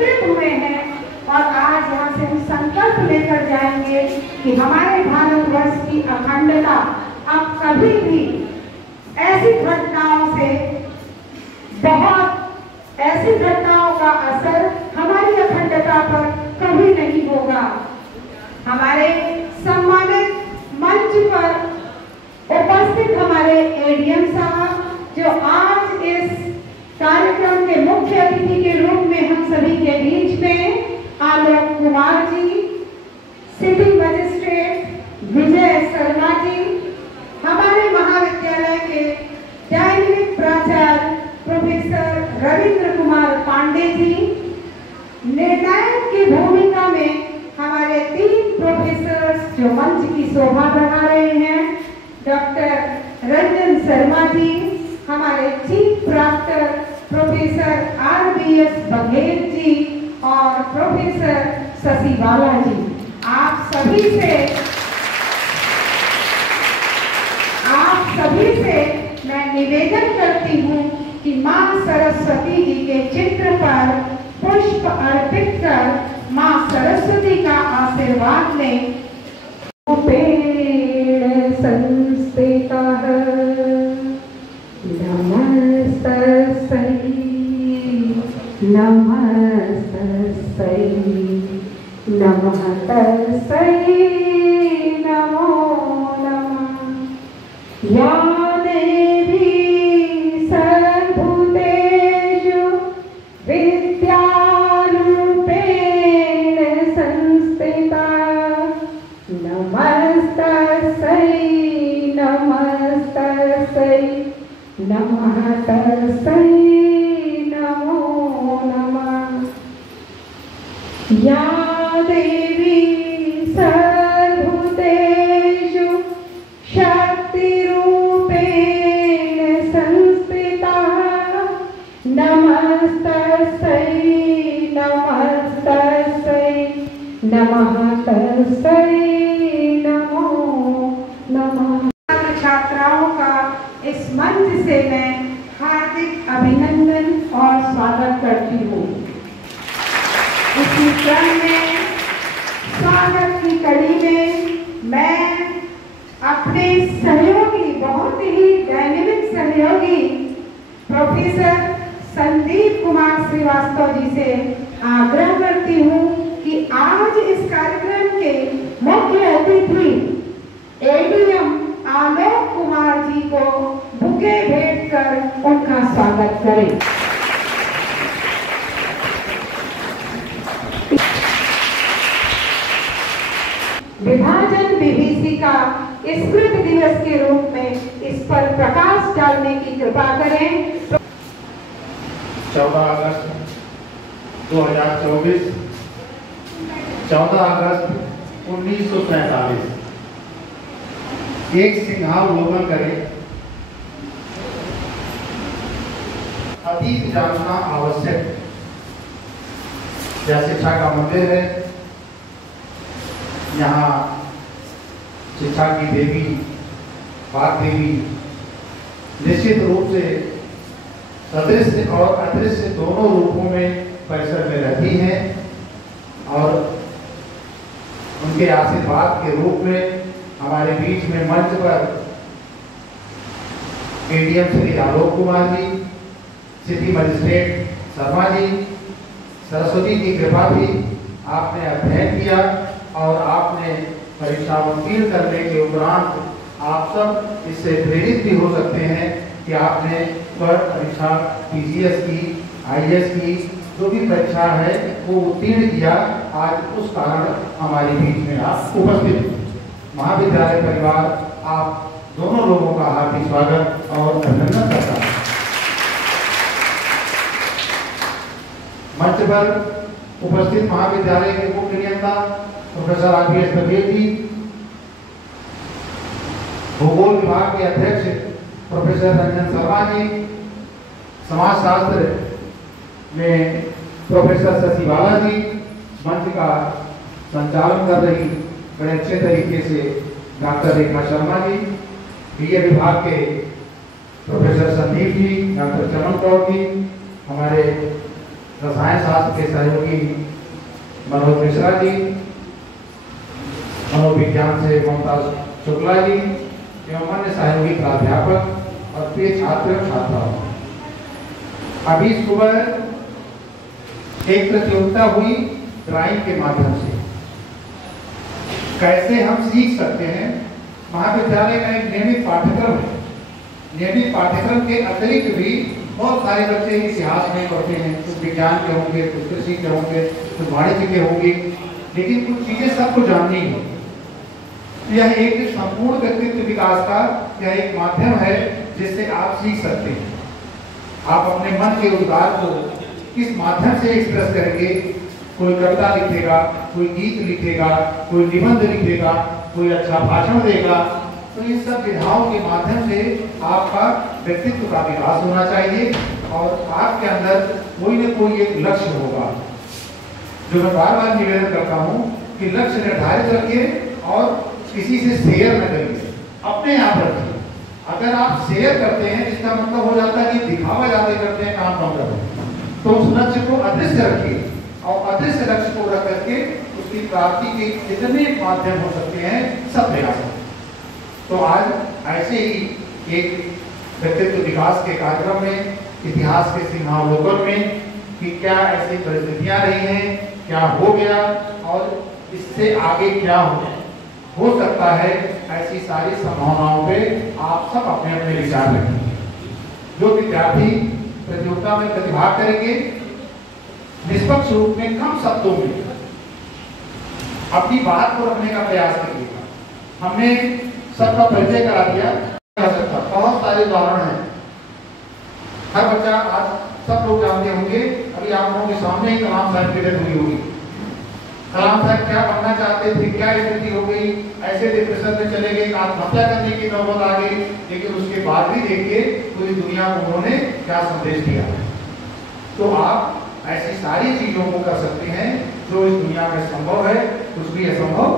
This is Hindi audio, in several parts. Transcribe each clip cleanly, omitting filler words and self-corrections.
एकत्रित हुए हैं और आज यहाँ से हम संकल्प लेकर जाएंगे कि हमारे भारतवर्ष की अखंडता अब कभी भी ऐसी घटनाओं से ऐसी घटनाओं का असर हमारी अखंडता पर कभी नहीं होगा। हमारे सम्मानित मंच पर उपस्थित हमारे एडीएम साहब जो आज इस कार्यक्रम के मुख्य अतिथि के रूप में हम सभी के बीच में, आलोक कुमार जी, सिटी मजिस्ट्रेट विजय शर्मा जी, हमारे महाविद्यालय के डायनेमिक प्राचार्य प्रोफेसर रविंद्र कुमार पांडे जी, निर्णायक की भूमिका में हमारे 3 प्रोफेसर्स जो मंच की शोभा बढ़ा रहे हैं, डॉक्टर रंजन शर्मा जी, हमारे chief proctor professor RBS Baghel ji और प्रोफेसर शशि बाला जी। आप सभी से मैं निवेदन करती हूँ कि माँ सरस्वती जी के चित्र पर पुष्प अर्पित कर माँ सरस्वती का आशीर्वाद लें। पेड़ संस्थितः नमस्तस्यै नमस्तस्यै नमः तस्यै नमो नमः। या देवी सर्वभूतेषु विद्यारूपेण संस्थिता नमस्तस्यै नमस्तस्यै नमः तस्यै नमो नमः। या देवी सर्वभूतेषु शक्तिरूपेण संस्थिता नमस्तस्यै नमस्तस्यै नमः तस्यै नमो नमः। छात्राओं का इस मंच से मैं हार्दिक अभिनंदन और स्वागत करती हूँ। इसी क्रम में स्वागत की कड़ी में मैं अपने सहयोगी, बहुत ही डायनेमिक सहयोगी प्रोफेसर संदीप कुमार श्रीवास्तव जी से आग्रह करती हूँ कि आज इस कार्यक्रम के मुख्य अतिथि एडीएम आलोक कुमार जी को बुके भेंट कर उनका स्वागत करें। विभाजन विभीषिका स्मृति दिवस के रूप में इस पर प्रकाश डालने की कृपा करें। 14 अगस्त 2024, 14 अगस्त 1947 एक सिंहावलोकन करें। अतीत जानना आवश्यक। यह शिक्षा का मंदिर है। यहाँ शिक्षा की देवी वाग देवी निश्चित रूप से सदृश्य और अदृश्य दोनों रूपों में परिसर में रहती हैं और उनके आशीर्वाद के रूप में हमारे बीच में मंच पर ADM Shri Alok Kumar ji, city magistrate Sharma ji, Saraswati की कृपा थी, आपने अध्ययन किया और आपने परीक्षा उत्तीर्ण करने के उपरांत आप सब इससे प्रेरित भी हो सकते हैं कि आपने परीक्षा पीजीएस की, आईएएस की जो भी परीक्षा है वो उत्तीर्ण किया। आज उस कारण हमारे बीच में आप उपस्थित। महाविद्यालय परिवार आप दोनों लोगों का हार्दिक स्वागत और अभिनंदन करता है। मंच पर उपस्थित महाविद्यालय के मुख्य नियंता प्रोफेसर आरबीएस बघेल जी, भूगोल विभाग के अध्यक्ष प्रोफेसर रंजन शर्मा जी, समाजशास्त्र में प्रोफेसर शशि बाला जी, मंच का संचालन कर रही बड़े अच्छे तरीके से डॉक्टर रेखा शर्मा जी, बीए विभाग के प्रोफेसर संदीप जी, डॉक्टर चमन कौर जी, हमारे रसायन शास्त्र के सहयोगी मनोज मिश्रा जी, मनोविज्ञान से ममता शुक्ला जी एवं अन्य सहयोगी प्राध्यापक और प्रिय छात्र छात्राओं, अभी सुबह एक प्रतियोगिता हुई ड्राइंग के माध्यम से। कैसे हम सीख सकते हैं, महाविद्यालय का एक नियमित पाठ्यक्रम है। नियमित पाठ्यक्रम के अतिरिक्त भी बहुत सारे बच्चे इतिहास में पढ़ते हैं, कुछ विज्ञान के होंगे, कुछ कृषि के होंगे, कुछ वाणिज्य के होंगे, लेकिन कुछ चीजें सबको जाननी है। यह एक संपूर्ण व्यक्तित्व विकास का यह एक माध्यम है जिससे आप सीख सकते हैं। आप अपने मन के उद्गार को किस माध्यम से एक्सप्रेस करेंगे, कोई कविता लिखेगा, कोई गीत लिखेगा, कोई निबंध लिखेगा, कोई अच्छा भाषण देगा, तो इन सब विधाओं के माध्यम से आपका व्यक्तित्व का विकास होना चाहिए और आपके अंदर कोई न कोई एक लक्ष्य होगा। जो मैं बार बार निवेदन करता हूँ कि लक्ष्य निर्धारित रखिए और किसी से शेयर न करिए, अपने आप रखिए। अगर आप शेयर करते हैं इसका मतलब हो जाता है कि दिखावा ज्यादा करते हैं, काम कम करते हैं। तो उस लक्ष्य को अदृश्य रखिए और अदृश्य लक्ष्य को रख करके उसकी प्राप्ति के जितने माध्यम हो सकते हैं सब प्रयास करें। तो आज ऐसे ही एक व्यक्तित्व विकास के कार्यक्रम में, इतिहास के सिंहावलोकन में कि क्या ऐसी परिस्थितियां रही हैं, क्या हो गया और इससे आगे क्या हो सकता है, ऐसी सारी संभावनाओं पे आप सब अपने अपने विचार रखेंगे। जो विद्यार्थी प्रतियोगिता में प्रतिभाग करेंगे निष्पक्ष रूप में कम शब्दों में अपनी बात को रखने का प्रयास करिएगा। हमने सबका परिचय करा दिया, बहुत सारे उदाहरण हैं। हर बच्चा आज सब लोग जानते होंगे, अभी आप लोगों के सामने ही कलाम साहब की डेथ हुई होगी। कलाम साहब क्या बनना चाहते थे, क्या स्थिति हो गई, ऐसे डिप्रेशन में चले गए, आत्महत्या करने की नौबत आ गई, लेकिन उसके बाद भी देखिए पूरी दुनिया को उन्होंने क्या संदेश दिया। तो आप ऐसी सारी चीजों को कर सकते हैं जो इस दुनिया में संभव है। कुछ भी असंभव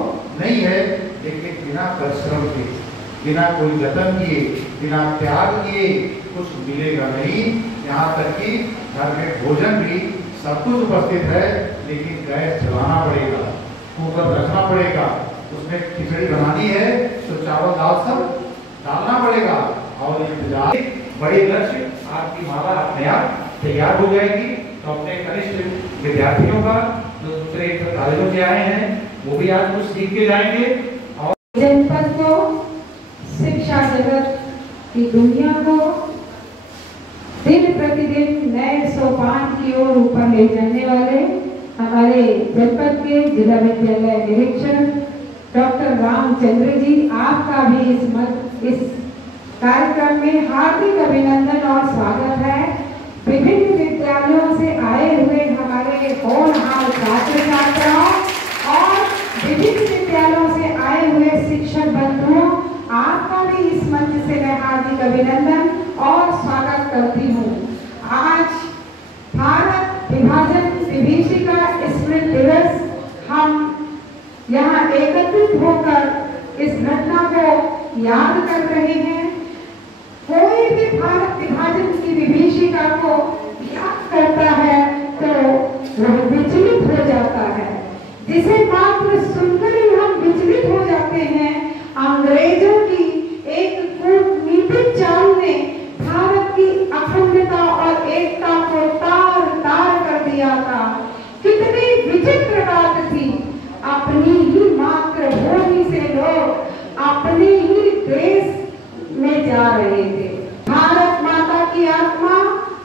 नहीं है, लेकिन बिना परिश्रम के, बिना कोई जतन किए, बिना त्याग किए कुछ मिलेगा नहीं। यहाँ तक कि घर में भोजन भी सब कुछ उपस्थित है, लेकिन गैस जलाना पड़ेगा, कुकर रखना पड़ेगा, उसमें खिचड़ी बनानी है तो चावल दाल सब डालना पड़ेगा और इंतजार। बड़े लक्ष्य आपकी माला अपने आप तैयार हो जाएगी। तो अपने कनिष्ठ विद्यार्थियों का जो दूसरे कॉलेजों से आए हैं वो भी आज कुछ सीख के जाएंगे और जनपद को, शिक्षा जगत की दुनिया को दिन प्रतिदिन नए सोपान की ओर ऊपर ले जाने वाले हमारे जनपद के जिला विद्यालय निरीक्षक डॉक्टर रामचंद्र जी, आपका भी इस कार्यक्रम में हार्दिक अभिनंदन और स्वागत है। विभिन्न विद्यालयों से आए हुए हमारे होनहार छात्र छात्राओं और विभिन्न विद्यालयों से आए हुए शिक्षक बंधुओं, आपका भी इस मंच से मैं हार्दिक अभिनंदन और स्वागत करती हूँ। आज भारत विभाजन विभीषिका स्मृति दिवस हम यहाँ एकत्रित होकर इस घटना को याद कर रहे हैं। कोई भी भारत विभाजन की विभीषिका को याद करता है तो वह विचलित हो जाता है, जिसे मात्र सुनकर ही हम विचलित हो जाते हैं। अंग्रेजों की एक कूटनीतिक चाल ने भारत की अखंडता और एकता को तार तार कर दिया था। कितनी विचित्र बात थी, अपनी ही मातृभूमि से लोग अपने ही देश में जा रहे थे। भारत माता की आत्मा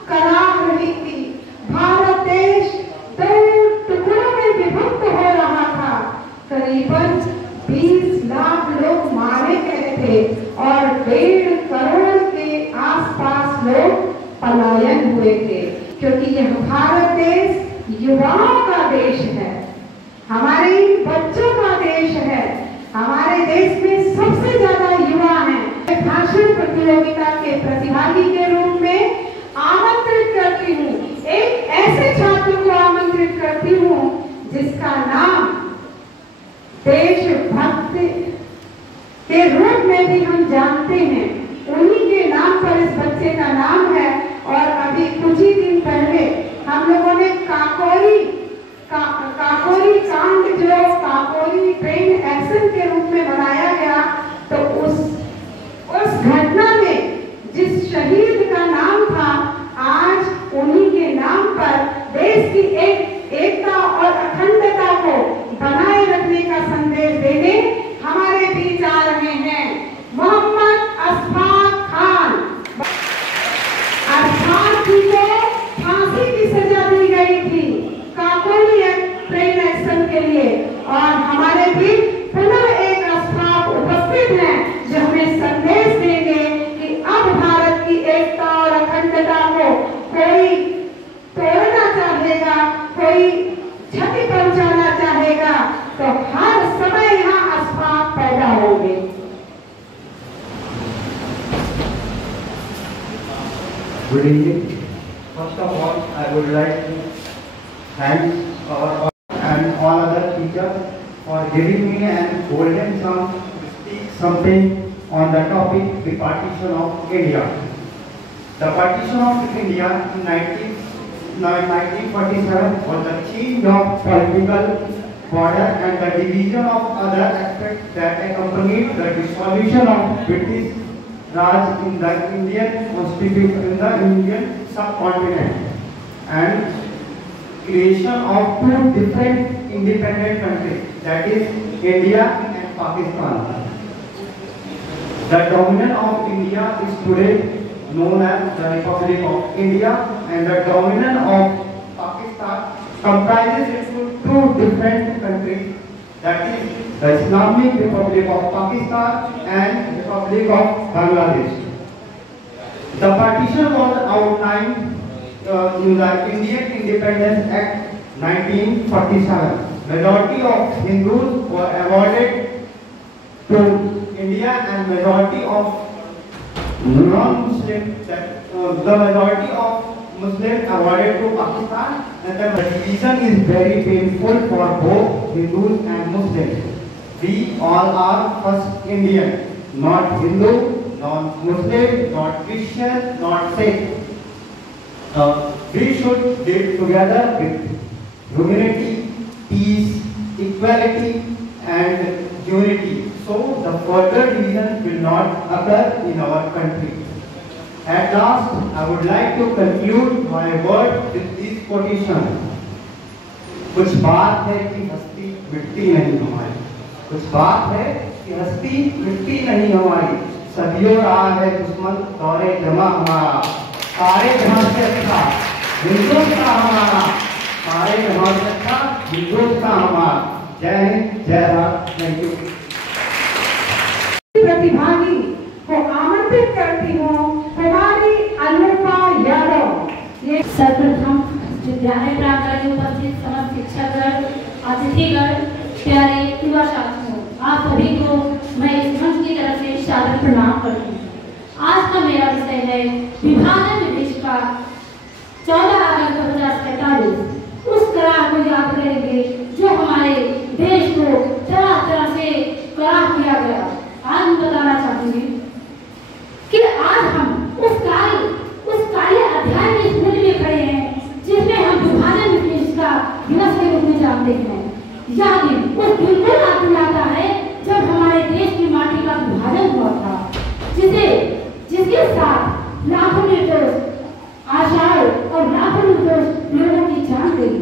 कराह रही थी। भारत देश दो टुकड़ों में विभक्त हो रहा था। करीबन 20 लाख लोग मारे गए थे और 1.5 करोड़ के आसपास लोग पलायन हुए थे, क्योंकि यह भारत देश युवाओं का देश है, हमारे बच्चों का देश है। हमारे देश में सबसे ज्यादा युवा हैं। भाषण प्रतियोगिता के प्रतिभागी के रूप में आमंत्रित करती हूँ, एक ऐसे छात्र को आमंत्रित करती हूँ जिसका नाम देशभक्त के रूप में भी हम जानते हैं। उन्हीं के नाम पर इस बच्चे का नाम है और अभी कुछ ही दिन पहले हम लोगों ने Good evening. First of all, I would like to thank our and all other teachers for giving me an golden chance to speak something on the topic the partition of India. The partition of India in 1947 was the change of political border and the division of other aspects that accompanied the dissolution of British Raj in the Indian Constitution in the Indian subcontinent and creation of two different independent countries, that is India and Pakistan. The dominant of India is today known as the Republic of India, and the dominant of Pakistan comprises into two different countries, that is the Islamic Republic of Pakistan and Republic of Bangladesh. The partition was outlined in the Indian Independence Act 1947. Majority of Hindus were awarded to India and majority of non-Muslims, the majority of Muslims awarded to Pakistan, and the division is very painful for both Hindus and Muslims. We all are first Indian, not Hindu, not Muslim, not Christian, not Sikh. We should live together with humanity, peace, equality and unity, so the further division will not occur in our country. At last, I would like to conclude my word with this quotation. कुछ बात है कि हस्ती मिटती नहीं हमारी, कुछ बात है कि हस्ती मिटती नहीं हमारी, सदियों रहा है दुश्मन दौरे जमा हमारा, सारे जहां से अच्छा हिंदुस्तान हमारा, सारे जहां से अच्छा हिंदुस्तान हमारा। जय हिंद, जय भारत। Thank you. प्रतिभागी को आमंत्रित करती हूँ कुमारी अनुपा यादव। ये सर्वप्रथम विद्यालय प्रांगण में उपस्थित समस्त शिक्षकगण, अतिथिगण, प्यारे युवा साथियों, आप सभी को मैं इस मंच की तरफ से सादर प्रणाम करती हूँ। आज का मेरा विषय है विभाजन विदेश का 14 अगस्त 2047। उस करार को याद करेंगे जो हमारे देश को तरह तरह से करार किया गया। आज मैं बताना चाहूंगी कि आज हम उस कार्य अध्याय में स्मृति में खड़े हैं जिसमें हम विभाजन विदेश का दिवस के रूप में जानते हैं। यह दिन उस दिन को याद दिलाता है जब हमारे देश की माटी का विभाजन हुआ था, जिसके साथ लाखों निर्दोष आशाओं और लाखों निर्दोष लोगों की जान गई।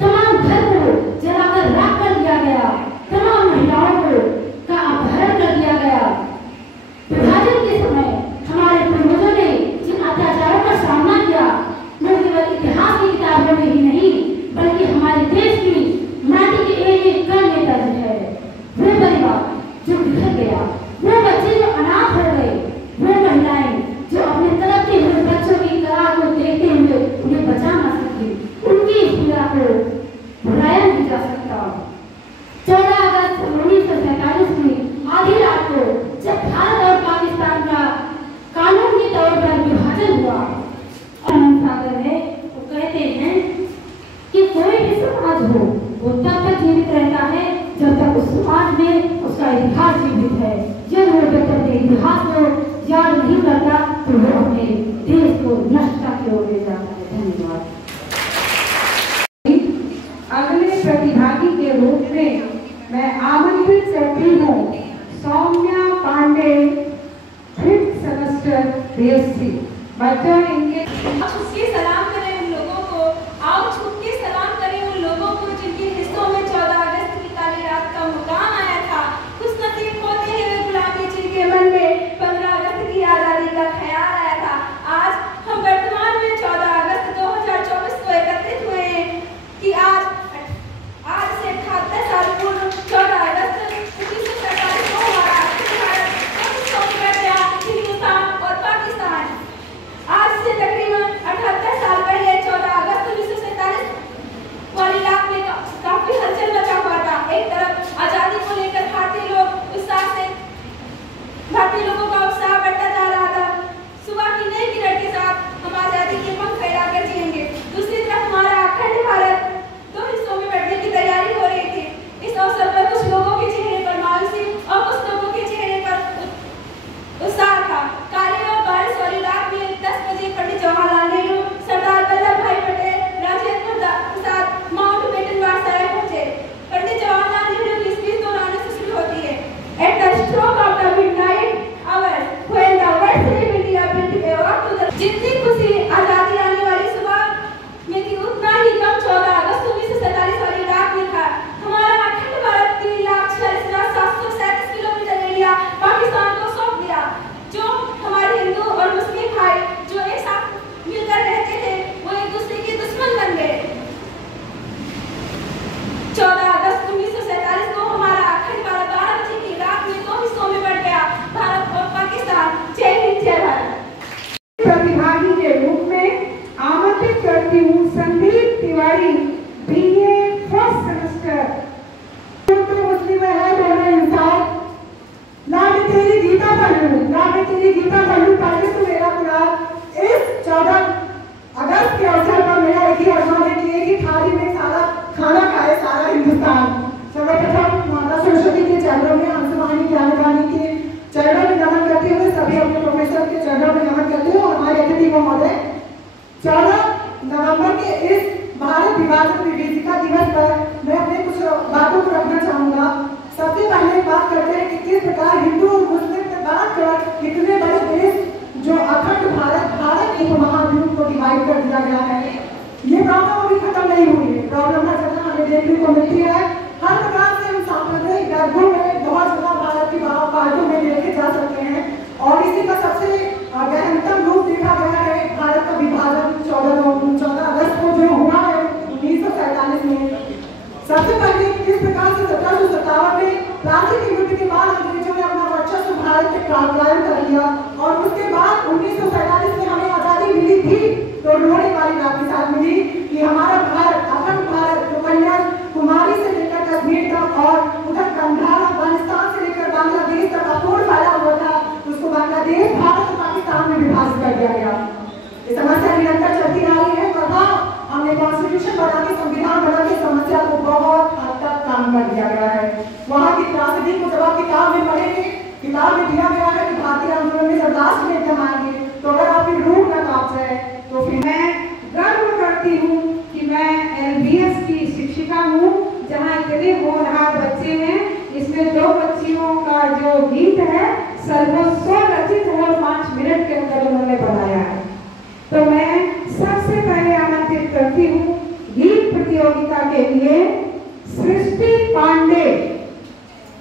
तमाम घर को जलाकर राख कर दिया गया, तमाम महिलाओं को का अपहरण कर दिया गया। विभाजन के समय हमारे पूर्वजों ने जिन अत्याचारों का सामना किया, वो केवल इतिहास की किताबों में ही नहीं बल्कि हमारे देश की माटी के एक कण में दर्ज है। वो परिवार जो बिखर गया, वो बच्चे जो अनाथ हो गए, वो महिलाएं जो अपने तड़पते हुए बच्चों की कराह को देखते हुए उन्हें बचा न सकी, उनकी इस पीड़ा को भुलाया नहीं जा सकता। 14 अगस्त 1947 की आधी रात को जब भारत और पाकिस्तान का कानूनी तौर पर विभाजन हुआ, सागर है वो कहते हैं कि कोई भी समाज हो वो तब तक जीवित रहता है जब तक उस समाज में उसका इतिहास जीवित है। जब वो जब तक इतिहास को याद नहीं करता तो वो अपने देश को नष्टता की ओर ले जाता है। धन्यवाद। अगले प्रतिभागी के रूप में मैं आमंत्रित करती हूँ Saumya Pandey, 5th semester BSc। बच्चों इनके छुप के सलाम करें उन लोगों को, आओ छुप के सलाम करें उन लोगों को जिनके हिस्सों में 14 अगस्त की काली रात का मुकाम आया था। कुछ नसीब होते हैं वे गुलामी जिनके मन में 15 अगस्त की आज़ादी का ख्याल आया था। आज हम वर्तमान में 14 अगस्त 2024 को एकत्रित हुए हैं कि आज से 78 साल पूर्व 14 अगस्त 1947 को हमारा भारत हिंदुस्तान और पाकिस्तान आज से तकरीबन 78 की अरमान है कि एक ही थाली में सारा खाना खाए सारा हिंदुस्तान। सर्वप्रथम माता सरस्वती के चरणों में, हंसवाणी ज्ञानवाणी के चरणों में नमन करते हुए सभी अपने प्रोफेसर के चरणों में नमन करते हुए हमारे अतिथि महोदय 14 नवंबर के इस भारत विभाजन विभीषिका दिवस पर मैं अपने कुछ बातों को रखना चाहूंगा। सबसे पहले बात करते हैं कि किस प्रकार हिंदू और मुस्लिम से बात कर इतने बड़े देश जो अखंड भारत एक महाद्वीप को डिवाइड कर दिया गया है। ये प्रॉब्लम अभी खत्म नहीं हुई है, प्रॉब्लम हर जगह हमें देखने को मिलती है। हर प्रकार से हम सांप्रदायिक दर्दों में बहुत जगह भारत की बातों में देखे जा सकते हैं और इसी का सबसे गहनतम रूप देखा गया है भारत का विभाजन 14 अगस्त को जो हुआ है 1947 में। सबसे पहले किस प्रकार से 1757 में प्लासी के युद्ध के बाद अंग्रेजों ने अपना वर्चस्व भारत में कायम कर लिया और उसके बाद 1947 में हमें आजादी मिली थी तो रोने वाली बात के साथ मिली कि हमारा भारत, अखंड भारत जो कन्याकुमारी से लेकर कश्मीर तक और उधर कंधार अफगानिस्तान से लेकर बांग्लादेश तक अपूर्ण फैला हुआ था, उसको बांग्लादेश, भारत और पाकिस्तान में विभाजित कर दिया गया। ये समस्या निरंतर चलती आ रही है और हाँ, हमने कॉन्स्टिट्यूशन बना के, संविधान बना के समस्या को बहुत हद तक कम कर दिया गया है। वहाँ की त्रासदी को जब आप किताब में पढ़ेंगे, किताब में दिया गया है कि भारतीय आंदोलन में जब लास्ट में एकदम आएंगे तो अगर आपकी रूह न कांप जाए तो फिर मैं गर्व करती हूँ कि मैं LBS की शिक्षिका हूँ जहाँ इतने होनहार बच्चे हैं। इसमें 2 बच्चियों का जो गीत है सर्वस्व रचित है और 5 मिनट के अंदर उन्होंने बनाया है। तो मैं सबसे पहले आमंत्रित करती हूँ गीत प्रतियोगिता के लिए सृष्टि पांडे,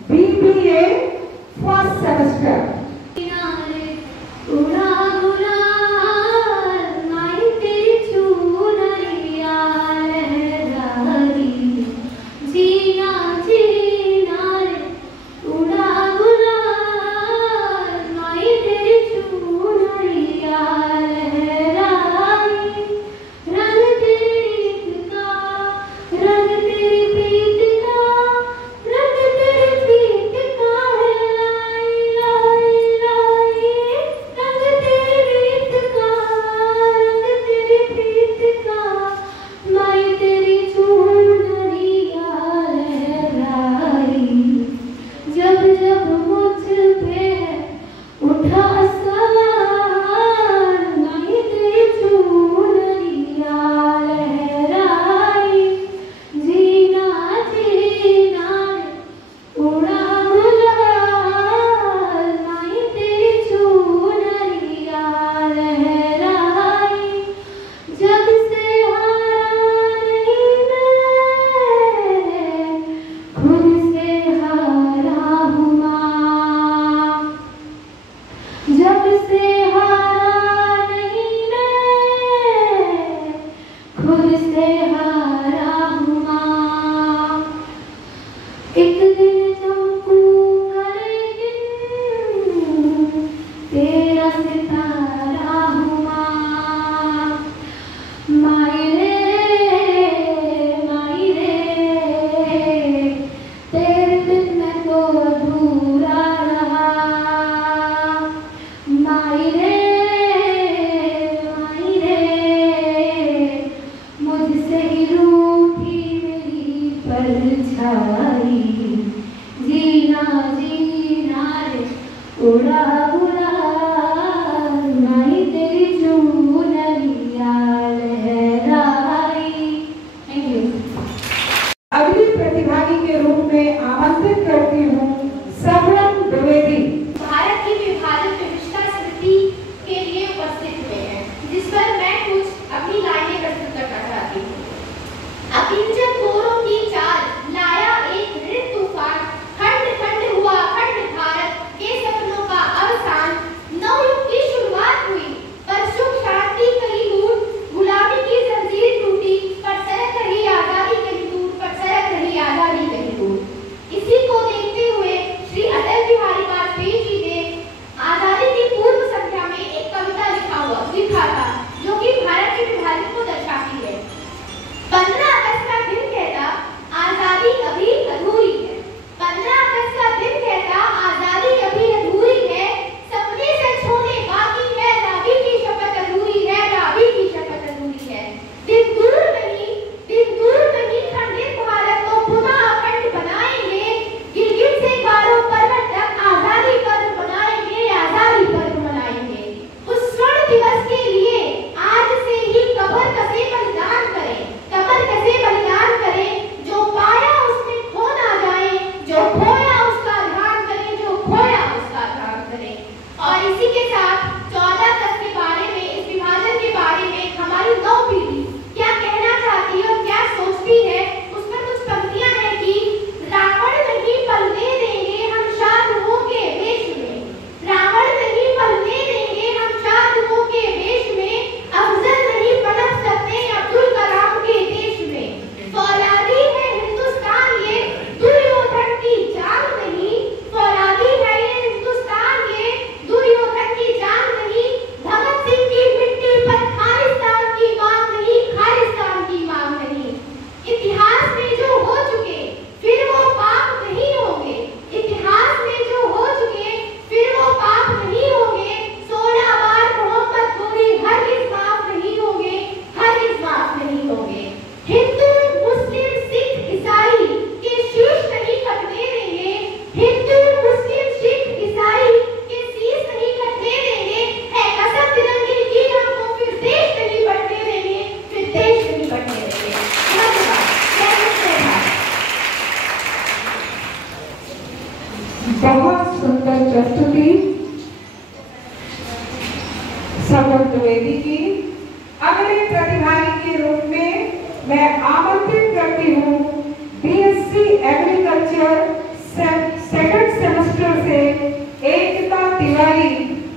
BBA फर्स्ट सेमेस्टर। अकिंचन कोरों की चाल लाया एक लेक्चर सेकंड सेमेस्टर से एकता तिवारी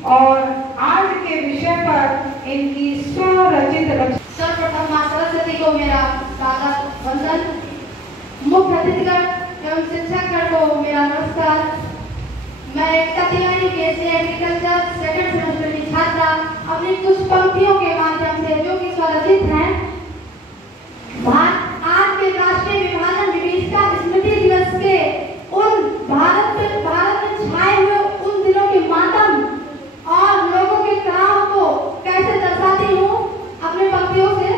और आज के विषय पर इनकी स्वरचित रचना। सर्वप्रथम मां सरस्वती को मेरा सादर वंदन। मुख्य अतिथिगण एवं शिक्षकगण को मेरा नमस्कार। मैं Ekta Tiwari BSc agriculture second semester की छात्रा अपनी कुछ पंक्तियों के माध्यम से जो कि स्वरचित हैं, आज के राष्ट्रीय विभाजन विभीषिका स्मृति दिवस के उन भारत में छाए हुए उन दिनों के मातम और लोगों के तनाव को कैसे दर्शाती हूँ अपने पंक्तियों से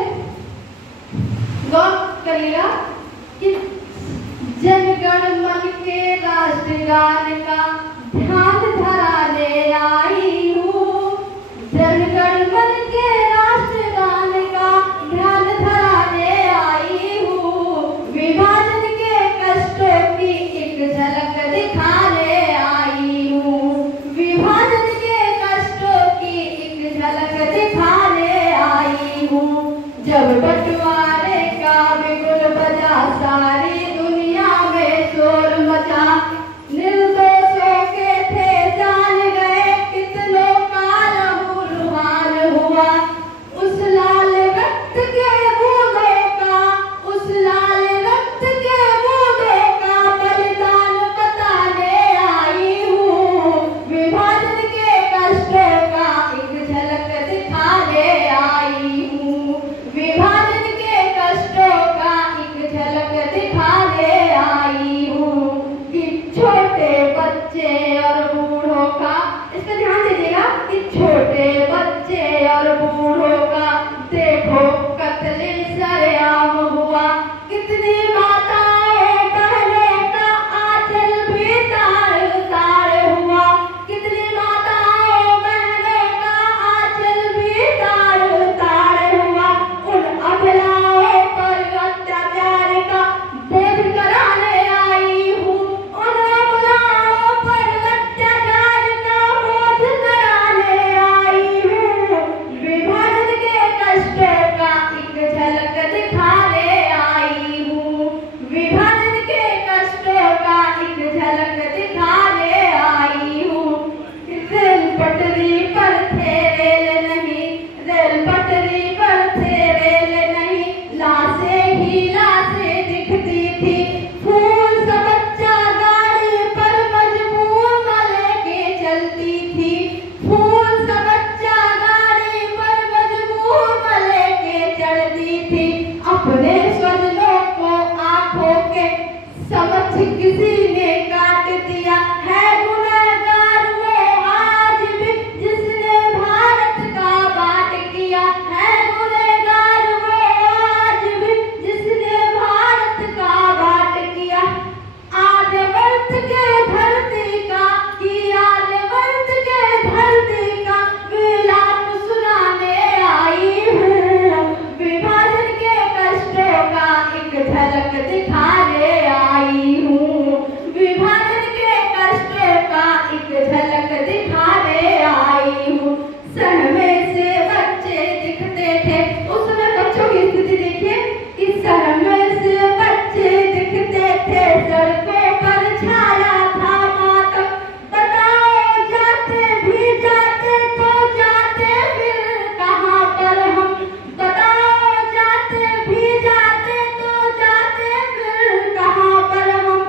गौर करिएगा कि जनगण मन के राष्ट्रगान का ध्यान धराने आई हूँ। जनगण मन के राष्ट्रगान का ध्यान धराने आई हूँ। विभाजन के कष्टों की एक झलक दिखाने आई हूँ। विभाजन के कष्टों की एक झलक दिखाने आई हूँ। जब बंटवारे का बिगुल बजा सारी दुनिया में शोर मचा, निर्दोषों के थे जान गए कितनों का लहू लुहान हुआ। उस लाल रक्त के बूंदों का, उस लाल रक्त के बूंदों का बलिदान बताने आई हूँ। विभाजन के कष्टों का एक झलक दिखाने आई हूँ। विभाजन के कष्टों का एक झलक दिखाने आई हूँ। कि छोटे बच्चे और बूढ़ों का, इसका ध्यान दीजिएगा, कि छोटे बच्चे और बूढ़ों का देखो कत्ल सरेआम हुआ। कितनी माताओं बहनों का आंचल भी तार तार हुआ। कितनी माताओं बहनों का आंचल भी तार तार हुआ। उन अबलाओं पर अत्याचार का बोध कराने आई हूँ। उन अबलाओं पर अत्याचार का बोध कराने आई हूँ। विभाजन के कष्टों का एक झलक दिखाने आई हूँ। विभाजन के कष्टों का एक झलक दिखाने आई हूँ। रेल पटरी पर थे रेल नहीं, रेल पटरी पर थे रेल नहीं, लाशें ही लाशें दिखती थी। फूल सा बच्चा गाड़ी पर मजबूर मले के चलती थी। फूल सा बच्चा गाड़ी पर मजबूर मले के चढ़ती थी। अपने स्वजनों को आंखों के समक्ष किसी ने काट दिया है। गुनहगार वो आज भी जिसने भारत का बाट किया है। गुनहगार वो आज भी जिसने भारत का बाट किया। आर्यवर्त के धरती का, कि आर्यवर्त के धरती का विलाप सुनाने आई हूँ। विभाजन के कष्टों का एक झलक दिखाने आई हूँ। विभाजन के कष्टों का एक झलक दिखाने आई हूँ। सहमे से बच्चे दिखते थे, उसमें बच्चों की स्थिति देखिए कि सहमे से बच्चे दिखते थे, सड़कों पर छाया था मातम। बताओ जाते भी जाते तो जाते फिर कहाँ पर हम। बताओ जाते भी जाते तो जाते फिर कहाँ पर हम।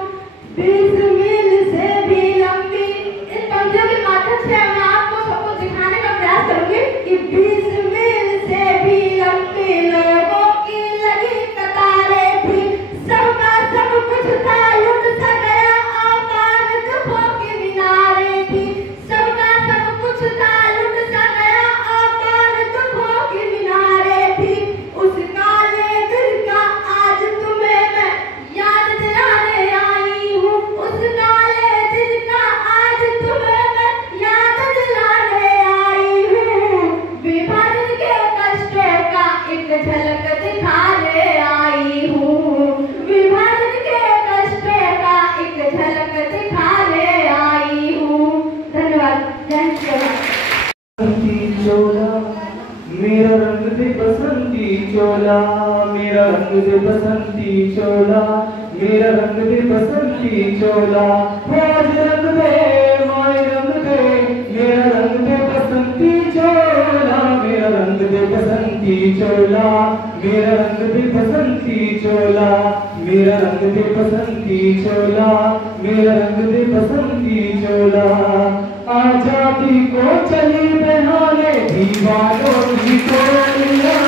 20 मील से भी लंबी, इन पंक्तियों के माध्यम से मैं आपको सबको दिखाने का प्रयास करूंगी कि 20 मील से भी लंबी लोगों की लगी कतारें थी। सबका सब कुछ था लुट सा गया, आपार दुखों की मीनारें थी। सबका सब कुछ था लुट सा गया, आपार दुखों की मीनारें थी। उस काले दिन का आज तुम्हें मैं याद दिलाने आई हूँ। उस काले दिन का आज तुम्हें मैं याद दिलाने आई हूँ। विभाजन के कष्टों का एक झलक दिखाने आई हूँ। विभाजन के कष्टों का एक झलक दिखाने आई हूँ। धन्यवाद। जय श्री राम। बसंती चोला मेरा रंग दे बसंती चोला मेरा मेरा रंग दे बसंती चोला, मेरा रंग दे बसंती चोला, आज रंग दे माए रंग दे, मेरा रंग दे बसंती चोला, मेरा रंग दे बसंती चोला, मेरा रंग दे बसंती चोला, मेरा रंग दे बसंती चोला, मेरा रंग दे बसंती चोला। आजादी को चली बहाने दीवानों की टोलियां,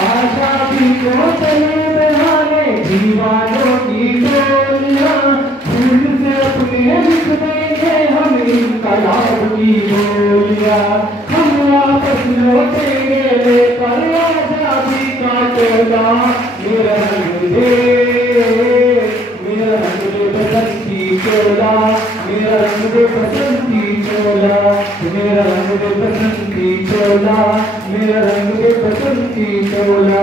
आजादी को चली बहाने दीवानों की टोलियां, फूल से अपने लिख देंगे हम इनकलाब की बोलियां, हम वापस लौटेंगे लेकर आजादी का टोला, मेरा रंग दे, मेरा रंग दे बसंती चोला, मेरा रंग दे बसंती चोला, मेरा रंग दे बसंती चोला, मेरा रंग दे बसंती चोला।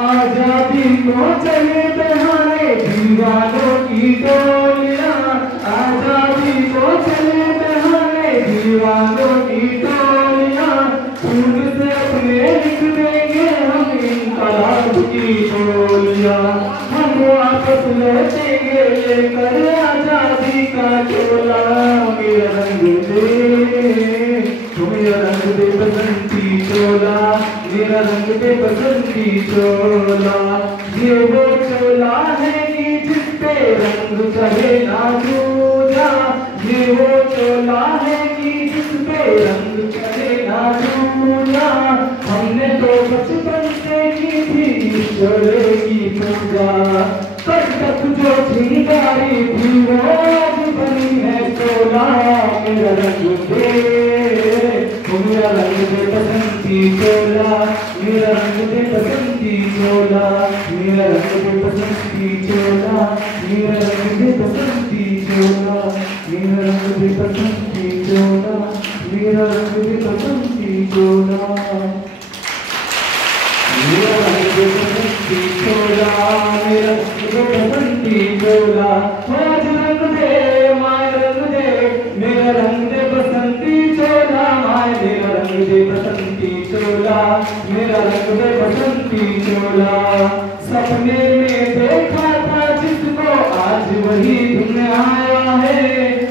आजादी को चले बहाने दीवानों की टोलियां, आजादी को चले बहाने दीवानों की टोलियां, खून से अपने लिख देंगे हम इनकलाब की बोलियां, हम वापस लौटेंगे लेकर आजादी का चोला, मेरा रंग दे, मेरा रंग दे बसंती चोला, मेरा रंग दे बसंती चोला। ये वो चोला है कि जिस पे रंग चढ़े ना दूजा, ये वो चोला है कि जिस पे रंग चढ़े ना दूजा, हमने तो बचपन से की थी चोले की पूजा, तब तक जो चिंगारी थी वो आज बनी है चोला, मेरा रंग दे, मेरा रंग दे बसंती चोला, मेरा रंग दे बसंती चोला, मेरा रंग दे बसंती चोला, मेरा रंग दे बसंती चोला, मेरा रंग दे बसंती चोला, मेरा रंग दे बसंती चोला, मेरा रंग दे बसंती चोला, मेरा रंग दे बसंती चोला, आज रंग दे माए रंग दे, मेरा रंग दे बसंती चोला, माए मेरा रंग दे बसंती चोला, मेरा रंग दे बसंती चोला। सपने में देखा था जिसको आज वही दिन आया है,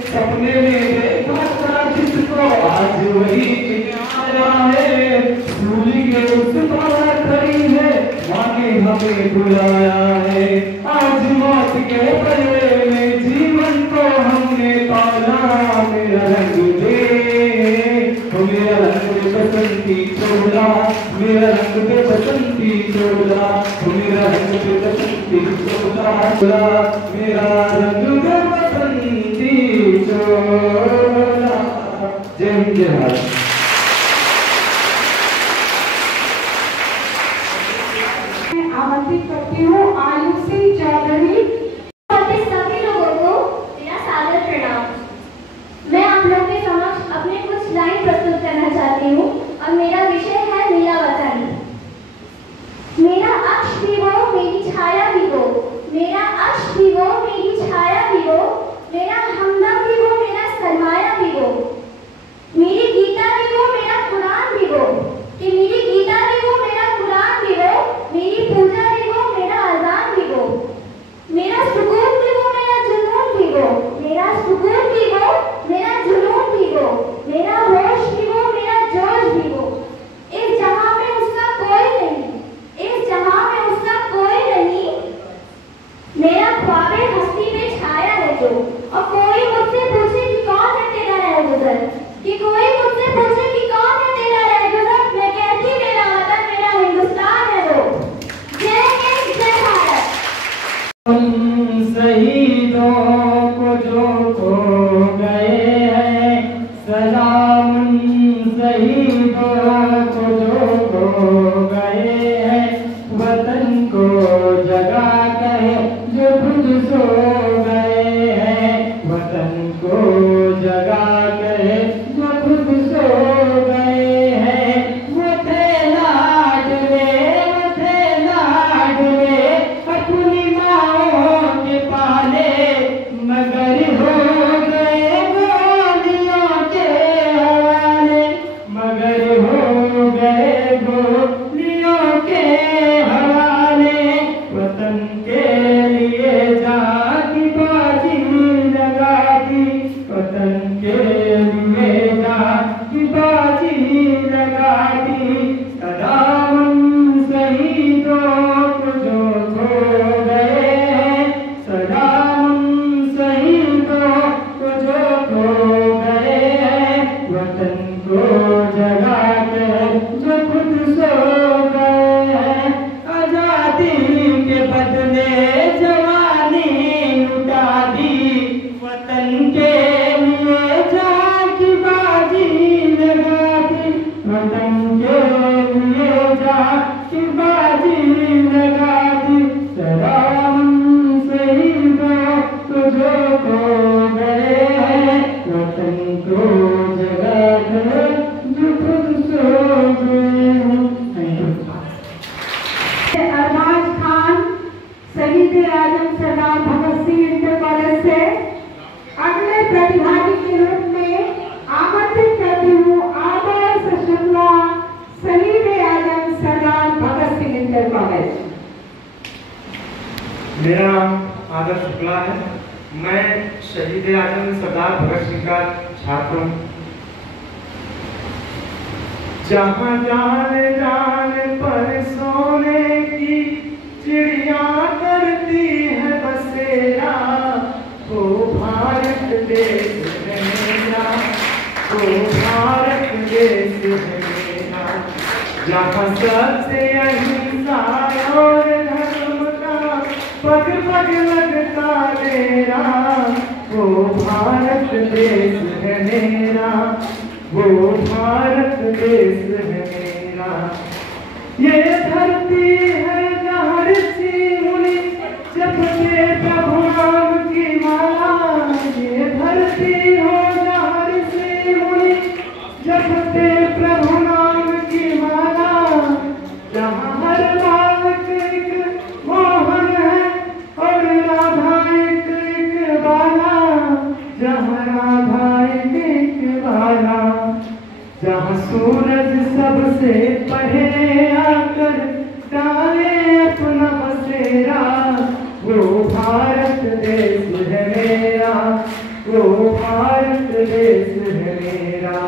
सपने में देखा था जिसको आज वही दिन आया है, सूली के उस पार खड़ी है माँ ने हमें बुलाया है, आज मौत के पलड़े में जीवन को हमने पाला, मेरा रंग दे, मेरा रंग दे बसंती चोला, मेरा रंग दे बसंती चोला, मेरा रंग दे बसंती चोला, मेरा रंग दे बसंती चोला। जय हिंद जय भारत। आमंत्रित करती हूँ आयुषी चौधरी। सभी लोगों को मेरा सादर प्रणाम। मैं आप लोगों के समक्ष अपने कुछ लाइन प्रस्तुत करना चाहती हूँ और मेरा विषय है नीला वतन। मेरा अक्ष भी वो मेरी छाया भी वो, मेरा अक्ष भी वो मेरी छाया भी वो, मेरा हमदम भी वो मेरा सरमाया भी वो, मेरी गीता भी वो मेरा कुरान भी वो, कि मेरी गीता भी वो मेरा कुरान भी वो, मेरी पूजा भी वो मेरा अजान भी वो, मेरा सुकून भी वो मेरा जुनून भी वो, मेरा सुकून भी वो मेरा जुनून भी वो, मेरा होश भी वो मेरा जोश भी वो। इस जहां में उसका कोई नहीं, इस जहां में उसका कोई नहीं, मेरा ख्वाबे हस्ती पे छाया है जो, और कोई मुझसे पूछे कि कौन है तेरा रहगुजर, कि कोई मुझसे पूछे कि कौन है तेरा रहगुजर, मैं कहती मेरा वतन मेरा हिंदुस्तान है वो। जय हिंद जय भारत। शहीदों को जो खो गए हैं, सलाम शहीदों को जो खो गए हैं, वतन को जगा कहे जो खुद सो गए हैं, वतन को जगा कहे जो खुद सो गए हैं, वो थे लाडले अपनी माओ के पाले, मगर हो गए गोलियों के हवाले, मगर हो गए गोलियों के हवाले। आजादी के बदले जवानी लुटा दी, वतन के लिए जान की बाजी लगा दी, वतन के लिए जान की बाजी लगा दी। सलाम शहीदों तुझे को गए हैं, वतन को जगा दे जो खुद सो गए हैं। अरबाज खान शहीद आजम सरदार भगत सिंह इंटर कॉलेज से अगले प्रतिभागी के रूप में आमंत्रित करती हूँ आदर्श शुक्ला शहीद आजम सरदार भगत सिंह इंटर कॉलेज। मेरा नाम आदर्श शुक्ला है। मैं शहीद आजम सरदार भगत सिंह का छात्र हूँ। जहाँ जान जान पर सोने की चिड़िया करती है बसेरा, वो भारत देश है मेरा, वो भारत देश है मेरा। जहाँ सबसे अहिंसा और धर्म का पग पग लगता मेरा, वो भारत देश है मेरा, वो भारत देश है मेरा। ये धरती है जहाँ ऋषि मुनि जपते प्रभु नाम की माला, ये धरती हो जहाँ ऋषि मुनि जपते प्रभु नाम की माला, जहाँ हर बालक एक मोहन है और राधा एक बाला, जहाँ राधा एक बाला। जहाँ सूरज सबसे पहले आकर डाले अपना बसेरा, वो भारत देश है मेरा, वो भारत देश है मेरा।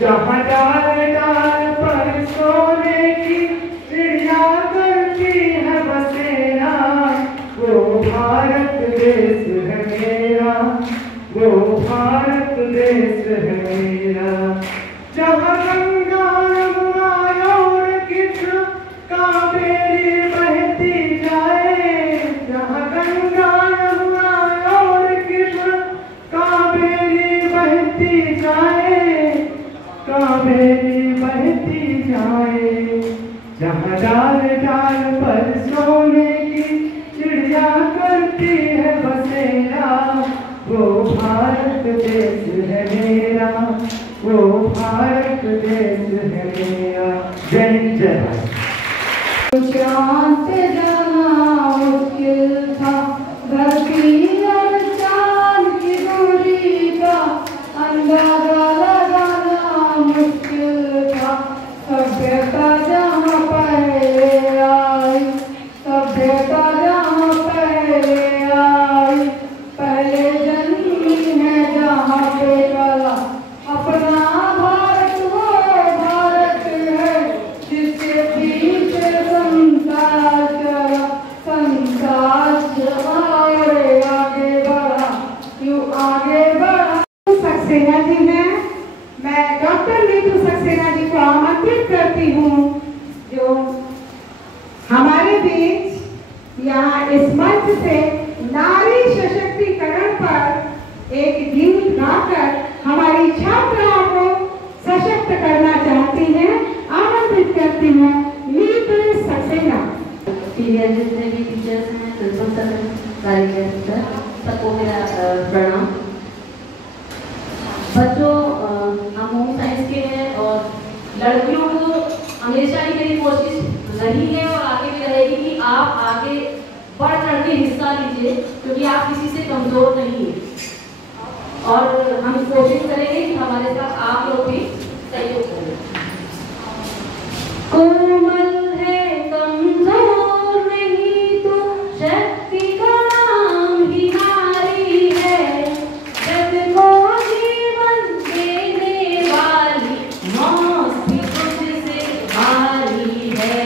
जहाँ डाल डाल पर सोने की चिड़िया करती है बसेरा, वो भारत देश है मेरा, वो भारत देश है मेरा। जहाँ गंगा यमुना और कृष्ण कावेरी बहती जाए, जहाँ गंगा यमुना और कृष्ण कावेरी बहती जाए, कावेरी बहती जाए। जहाँ डाल डाल पर सोने की चिड़िया करती है बसेरा, वो भारत देश है मेरा, वो भारत देश है मेरा। जय हिंद जय भारत। शांत जाना मुश्किल था, धरती और चांद की दूरी का अंदाजा लगाना मुश्किल था। सभ्यता जहाँ पहले आई, सभ्यता जहाँ पहले आई, पहले जन्मी है जहाँ पे कला। अपना भारत वो भारत है जिसके पीछे संसार चला, संसार चला और आगे बढ़ा, यूं आगे बढ़ा। सक्सेना जी हैं, मैं डॉक्टर नीतू सक्सेना जी को आमंत्रित करती हूँ जो हमारे बीच यहाँ इस मंच से नारी सशक्तिकरण पर एक गीत गाकर हमारी छात्राओं को सशक्त करना चाहती हैं। आमंत्रित करती हूँ नीतू सक्सेना। सीनियर जितने भी टीचर्स हैं, प्रिंसिपल कार्यकर्ता, सबको मेरा प्रणाम। बच्चों, हम होम साइंस के हैं और लड़कियों को हमेशा ही मेरी कोशिश रही है और आगे भी रहेगी कि आप आगे बढ़ चढ़ के हिस्सा लीजिए, क्योंकि आप किसी से कमजोर नहीं हैं। और हम कोशिश करेंगे कि हमारे साथ आप लोग भी सहयोग करें। कोमल है कमजोर नहीं तो शक्ति का नाम ही नारी है, जग को जीवन देने वाली मौत भी तुझसे भारी है।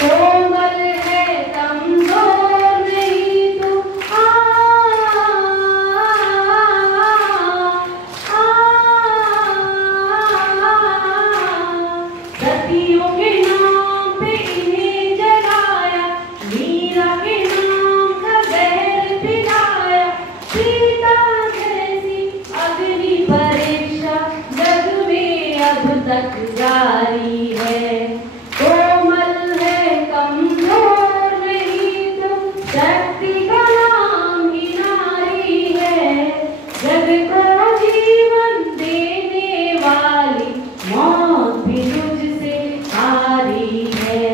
कोमल है कमजोर नहीं तो धरतियों के नाम प्यारी है, कोमल है कमजोर नहीं तुम, शक्ति का नाम ही नारी है, जग को जीवन देने वाली मौत भी तुझसे हारी है,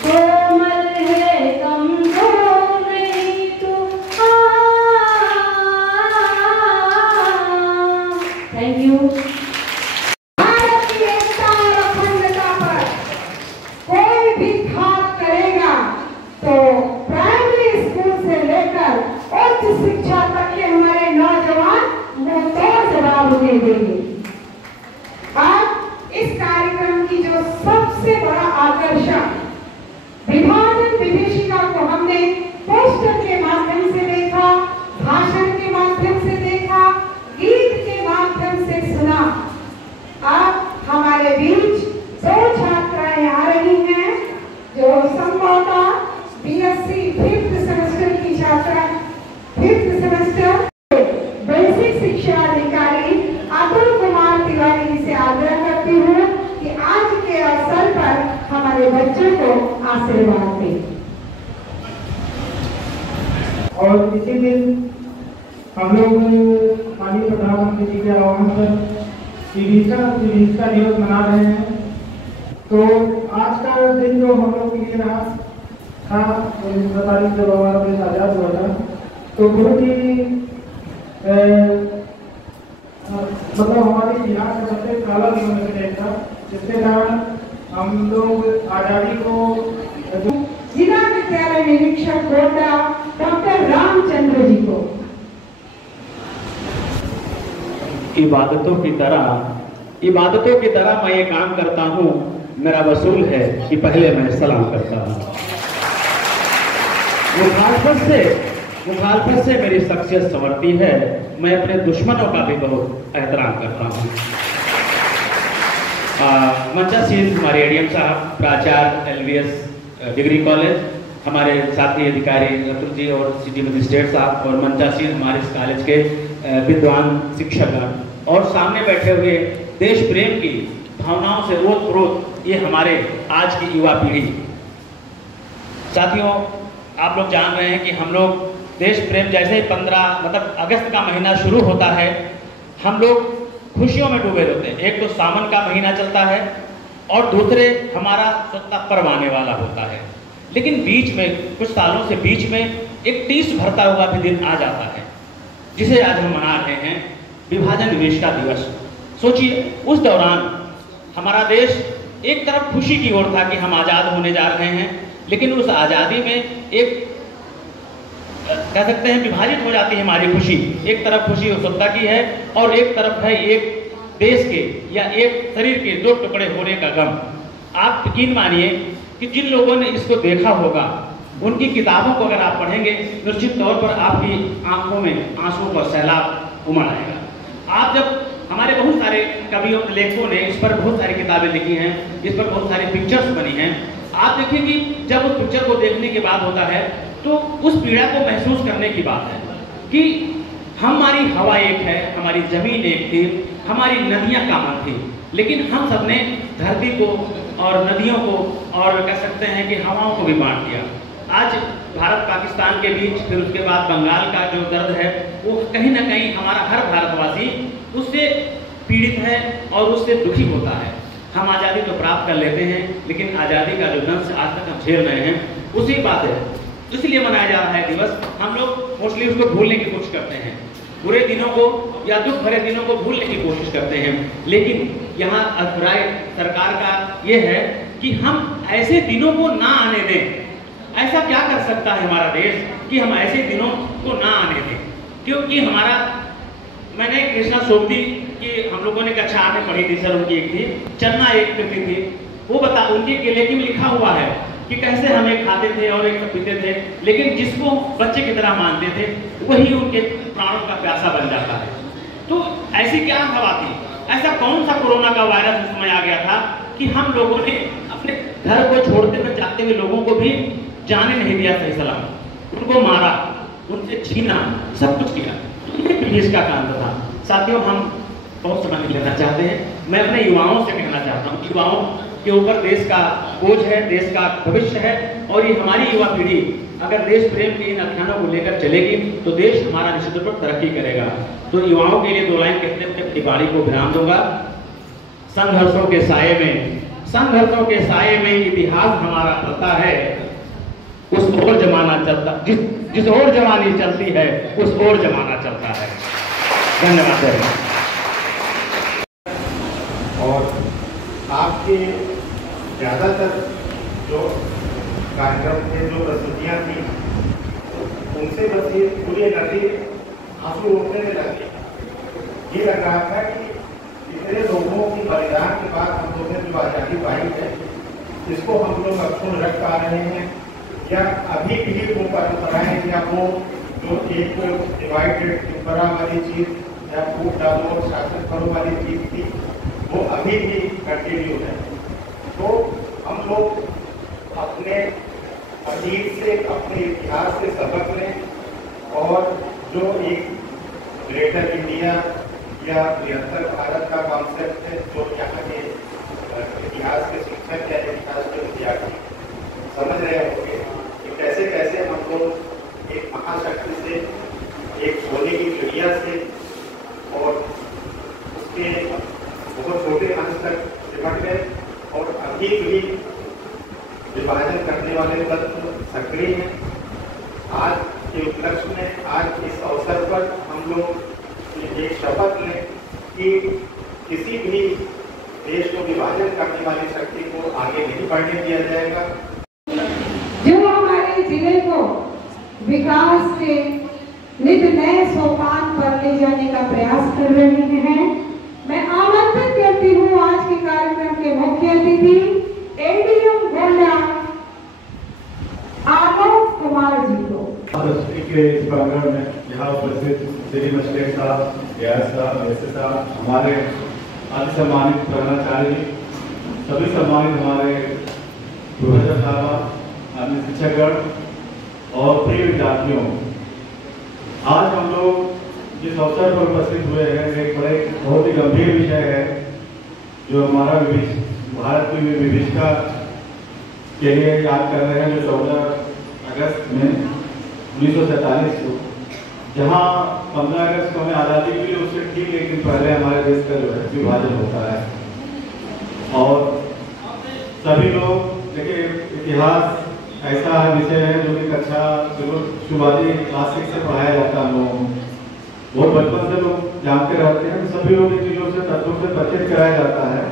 कोमल है कमजोर नहीं तुम। Thank you. भारत की एकता और अखंडता पर कोई भी घात करेगा तो प्राइमरी स्कूल से लेकर उच्च शिक्षा तक के हमारे नौजवान मुंहतोड़ जवाब उन्हें देंगे। अब इस कार्यक्रम की जो सबसे बड़ा आकर्षण विभाजन विभीषिका को हमने पोस्टर के माध्यम से देखा, भाषण के माध्यम से देखा, गीत के माध्यम से सुना। अब हमारे बीच दो छात्राएं आ रही हैं जो संभवतः बीएससी 5th सेमेस्टर की छात्रा, 5th सेमेस्टर बेसिक शिक्षा अधिकारी अतुल कुमार तिवारी जी से आग्रह करती हूँ कि आज के अवसर पर हमारे बच्चों को आशीर्वाद दें। और इसी दिन हम लोग माननीय प्रधानमंत्री जी के आह्वान पर विभीषिका दिवस मना रहे हैं। तो आज का दिन जो हम लोग के लिए रहा था 19 तारीख जब हमारा देश आजाद हुआ था, तो बहुत ही मतलब हमारे इतिहास का सबसे काला दिन में से एक था, जिसके कारण हम लोग आजादी को जिला विद्यालय निरीक्षक गोड्डा डॉक्टर रामचंद्र जी को इबादतों की तरह मैं ये काम करता हूँ, मेरा वसूल है कि पहले मैं सलाम करता हूँ। मुखालफत से मेरी शख्सियत संवरती है, मैं अपने दुश्मनों का भी बहुत एहतराम करता हूँ। मंचासीन हमारे एडीएम साहब, प्राचार्य LVS डिग्री कॉलेज, हमारे साथी अधिकारी अतुल जी और सिटी मजिस्ट्रेट साहब, और मंचासीन हमारे इस कॉलेज के विद्वान शिक्षकगण, और सामने बैठे हुए देश प्रेम की भावनाओं से ओत-प्रोत ये हमारे आज की युवा पीढ़ी। साथियों, आप लोग जान रहे हैं कि हम लोग देश प्रेम जैसे ही 15 मतलब अगस्त का महीना शुरू होता है, हम लोग खुशियों में डूबे रहते हैं। एक तो सावन का महीना चलता है और दूसरे हमारा स्वतंत्रता पर्व आने वाला होता है, लेकिन बीच में कुछ सालों से बीच में एक टीस भरता हुआ भी दिन आ जाता है, जिसे आज हम मना रहे हैं विभाजन विभीषिका दिवस। सोचिए, उस दौरान हमारा देश एक तरफ खुशी की ओर था कि हम आज़ाद होने जा रहे हैं, लेकिन उस आज़ादी में एक कह सकते हैं विभाजित हो जाती है हमारी खुशी। एक तरफ खुशी स्वतंत्रता की है और एक तरफ है एक देश के या एक शरीर के दो टुकड़े होने का गम। आप यकीन मानिए कि जिन लोगों ने इसको देखा होगा, उनकी किताबों को अगर आप पढ़ेंगे, निश्चित तौर पर आपकी आंखों में आंसुओं का सैलाब उमड़ आएगा। आप जब हमारे बहुत सारे कवियों लेखकों ने इस पर बहुत सारी किताबें लिखी हैं, इस पर बहुत सारी पिक्चर्स बनी हैं। आप देखिए कि जब उस पिक्चर को देखने के बाद होता है तो उस पीड़ा को महसूस करने की बात है कि हमारी हवा एक है, हमारी जमीन एक थी, हमारी नदियाँ कामन थी, लेकिन हम सबने धरती को और नदियों को और कह सकते हैं कि हवाओं को भी बांट दिया। आज भारत पाकिस्तान के बीच, फिर उसके बाद बंगाल का जो दर्द है, वो कहीं ना कहीं हमारा हर भारतवासी उससे पीड़ित है और उससे दुखी होता है। हम आज़ादी तो प्राप्त कर लेते हैं, लेकिन आज़ादी का जो दंश आज तक हम झेल रहे हैं, उसी बात है, इसलिए मनाया जा रहा है दिवस। हम लोग मोस्टली उसको भूलने की कोशिश करते हैं, बुरे दिनों को या दुख भरे दिनों को भूलने की कोशिश करते हैं, लेकिन यहाँ अभिप्राय सरकार का ये है कि हम ऐसे दिनों को ना आने दें। ऐसा क्या कर सकता है हमारा देश कि हम ऐसे दिनों को ना आने दें? क्योंकि हमारा, मैंने कृष्णा सोबती की हम लोगों ने कक्षा 8 में पढ़ी थी सर, उनकी एक थी चन्ना एक कृति थी, वो बता उनके केले में लिखा हुआ है कि कैसे हम एक खाते थे और एक पीते थे, लेकिन जिसको बच्चे की तरह मानते थे वही उनके प्राणों का प्यासा बन जाता है। तो ऐसी क्या हवा थी, ऐसा कौन सा कोरोना का वायरस उस समय आ गया था कि हम लोगों ने अपने घर को छोड़ते हुए जाते हुए लोगों को भी जाने नहीं दिया सही सलाम, उनको मारा, उनसे छीना, सब कुछ किया। ये विभीषिका का अंत था। साथियों, हम बहुत समय लेना चाहते हैं। मैं अपने युवाओं से कहना चाहता हूँ, युवाओं के ऊपर देश का बोझ है, देश का भविष्य है, और ये हमारी युवा पीढ़ी अगर देश प्रेम के इन अभियानों को लेकर चलेगी तो देश हमारा निश्चित रूप से तरक्की करेगा। तो युवाओं के लिए 2 लाइन कहते हुए अपनी वाणी को विराम दूंगा। संघर्षों के साये में इतिहास हमारा पलता है, उस ओर जमाना चलता, जिस ओर जवानी चलती है उस ओर जमाना चलता है। धन्यवाद। और आपके ज़्यादातर जो कार्यक्रम थे, जो प्रस्तुतियाँ थी, उनसे बस ये पूरी नज़र आंसू उठने में लगे। ये लग रहा था कि इतने लोगों की बलिदान के बाद हम लोगों ने जो आज़ादी पाई है, इसको हम लोग अक्षुण्ण रख पा रहे हैं, या अभी भी वो परंपराएं या वो जो एक डिवाइडेड परंपरा वाली चीज़ या फूट डालो और शासन करो वाली चीज़ थी, वो अभी भी कंटिन्यू है। तो हम लोग अपने अतीत से, अपने इतिहास से सबक लें और जो एक ग्रेटर इंडिया या निरंतर भारत का कॉन्सेप्ट है, जो यहाँ के इतिहास के शिक्षक या इतिहास के विद्यार्थी समझ रहे होंगे कि कैसे कैसे हम लोग एक महाशक्ति से, एक सोने की चिड़िया से और उसके बहुत छोटे अंश तक निपट गए, और अभी भी विभाजन करने वाले तत्व सक्रिय हैं। आज के उपलक्ष्य में, आज इस अवसर पर हम लोग एक शपथ लें कि किसी भी देश को विभाजन करने वाली शक्ति को आगे नहीं बढ़ने दिया जाएगा। जो हमारे जिले को विकास के नित नए सोपान पर ले जाने का प्रयास कर रहे हैं, मैं आमंत्रित करती हूँ आज के कार्यक्रम के मुख्य अतिथि एडीएम गोंडा आलोक कुमार जी को। के इस प्रांगण में यहाँ उपस्थित श्री मजिस्ट्रेट साहब, साहब, एसए साहब, हमारे अति सम्मानित प्रधानाचार्य जी, सभी सम्मानित हमारे प्रोफेसर साहब, अन्य शिक्षकगण और प्रिय विद्यार्थियों, आज हम लोग जिस अवसर पर उपस्थित हुए हैं, एक बड़े बहुत ही गंभीर विषय है जो हमारा भारत की विभिन्नता के लिए याद कर रहे हैं, जो 14 अगस्त में 1947 को, जहाँ 15 अगस्त को हमें आज़ादी मिली, उससे ठीक लेकिन पहले हमारे देश का जो है विभाजन होता है। और सभी लोग देखिए, इतिहास ऐसा विषय है जो कि कक्षा शुरुआती क्लासिक से पढ़ाया जाता है, हम लोग बहुत बचपन से लोग जानते रहते हैं, तो सभी लोग इन चीज़ों से, तत्वों से परिचित कराया जाता है।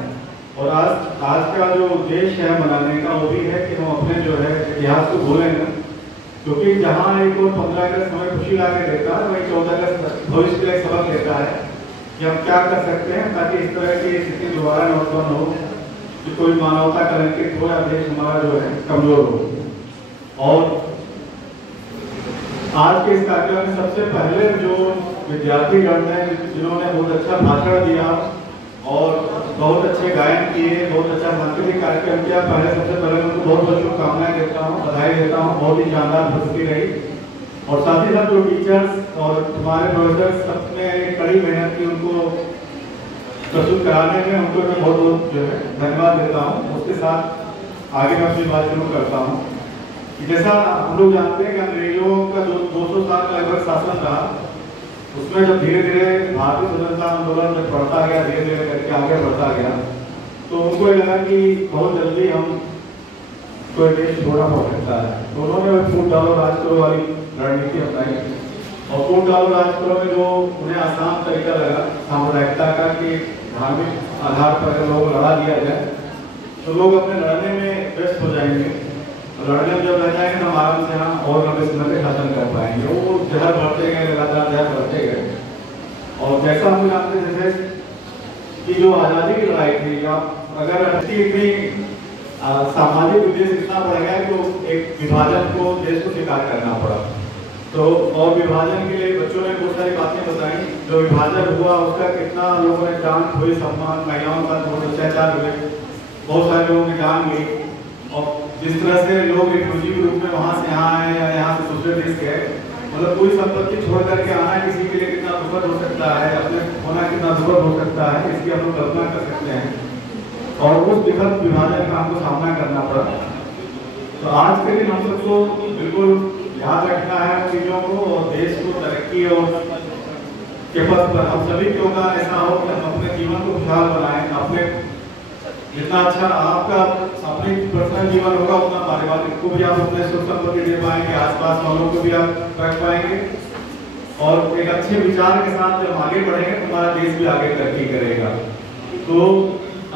और आज का जो उद्देश्य है मनाने का, वो भी है कि हम अपने जो है इतिहास को भूलें न, क्योंकि जहाँ एक और 15 अगस्त हमें खुशी ला के देता है, वही 14 अगस्त भविष्य के लिए सबक देता है कि हम क्या कर सकते हैं ताकि इस तरह की स्थिति दोबारा न उत्पन्न हो कि कोई मानवता कलंकित हो या देश हमारा जो है कमजोर हो। और आज के इस कार्यक्रम में सबसे पहले जो विद्यार्थीगण हैं, जिन्होंने बहुत अच्छा भाषण दिया और बहुत अच्छे गायन किए, बहुत अच्छा सांस्कृतिक कार्यक्रम किया, पहले सबसे पहले उनको बहुत बहुत शुभकामनाएं देता हूँ, बधाई देता हूँ। बहुत ही शानदार प्रस्तुति रही, और साथ ही साथ जो टीचर्स और हमारे प्रोफेसर सबने कड़ी मेहनत की उनको प्रस्तुत कराने में, उनको मैं बहुत बहुत जो है धन्यवाद देता हूँ। उसके साथ आगे मैं अपनी बात शुरू करता हूँ। जैसा हम लोग जानते हैं कि अंग्रेजों का जो 200 साल का लगभग शासन रहा, उसमें जब धीरे धीरे भारतीय स्वतंत्रता आंदोलन में बढ़ता गया, धीरे धीरे करके आगे बढ़ता गया, तो उनको ये लगा कि बहुत जल्दी हम कोई देश छोड़ा पड़ सकता है। तो उन्होंने फूट डालो राज करो वाली रणनीति अपनाई, और फूट डालो राज करो में जो उन्हें आसान तरीका लगा सामुदायिकता का, कि धार्मिक आधार पर अगर लोग लड़ा दिया जाए तो लोग अपने लड़ने में व्यस्त हो जाएंगे, लड़ने में जब रह जाएंगे तो हम आराम से यहाँ और लंबे समय तक शासन कर पाएंगे। वो जहर बढ़ते गए, लगातार जहर बढ़ते गए। और जैसा हम जानते हैं जैसे कि जो आज़ादी की लड़ाई थी, या अगर इतनी सामाजिक उद्देश्य इतना बढ़ गया तो एक विभाजन को देश को स्वीकार करना पड़ा। तो और विभाजन के लिए बच्चों ने बहुत सारी बातें बताई, जो विभाजन हुआ उसका कितना लोगों ने जान खोई, सम्मान, महिलाओं का बहुत अत्याचार हुए, बहुत सारे लोगों ने जान ली, और जिस तरह से लोग रिफ्यूजी के रूप में वहाँ से यहाँ आए या यहाँ से दूसरे देश गए, मतलब पूरी संपत्ति छोड़ करके आना किसी के लिए कितना दुखद हो सकता है, अपने होना कितना दुखद हो सकता है, इसकी हम लोग कल्पना कर सकते हैं। और उस विभक्त विभाजन का हमको सामना करना पड़ा। तो आज के दिन हम सबको बिल्कुल याद रखना है उन चीज़ों को, और देश को तरक्की और के पथ पर हम सभी के योगदान ऐसा हो कि हम अपने जीवन को खुशहाल बनाएं। अपने जितना अच्छा आपका अपनी पर्सनल जीवन होगा, उतना पारिवारिक को भी आप अपने सुख संपत्ति दे पाएंगे, आसपास वालों को भी आप रख पाएंगे, और एक अच्छे विचार के साथ जब आगे बढ़ेंगे तो हमारा देश भी आगे तरक्की करेगा। तो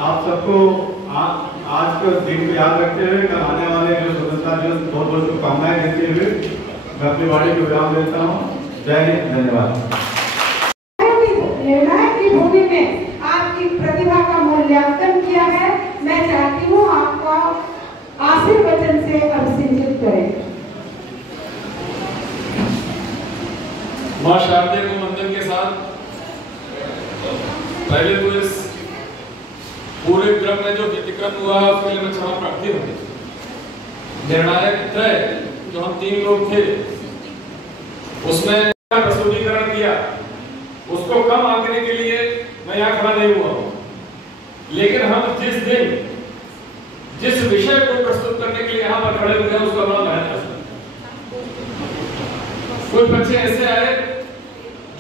आप सबको आज के दिन को याद रखते हुए कल आने वाले जो स्वतंत्रता दिवस बहुत बहुत शुभकामनाएं देते हुए मैं अपनी वाणी को विराम देता हूँ। जय हिंद, धन्यवाद। निर्णायक की भूमि में आपकी प्रतिभा का मूल्यांकन किया है। मैं चाहती हूँ आपका आशीर्वचन से अभिषेचित करें। मां शारदे को वंदन के साथ पहले तो इस पूरे क्रम में जो व्यतिक्रम हुआ उसके लिए मैं क्षमा प्रार्थी हूँ। निर्णायक तय जो हम 3 लोग थे उसमें प्रस्तुतिकरण किया, उसको कम आंकने के लिए मैं यहाँ खड़ा नहीं हुआ हूँ, लेकिन हम जिस दिन जिस विषय को प्रस्तुत करने के लिए यहाँ पर खड़े हुए हैं उसका बड़ा महत्व है। कुछ बच्चे ऐसे आए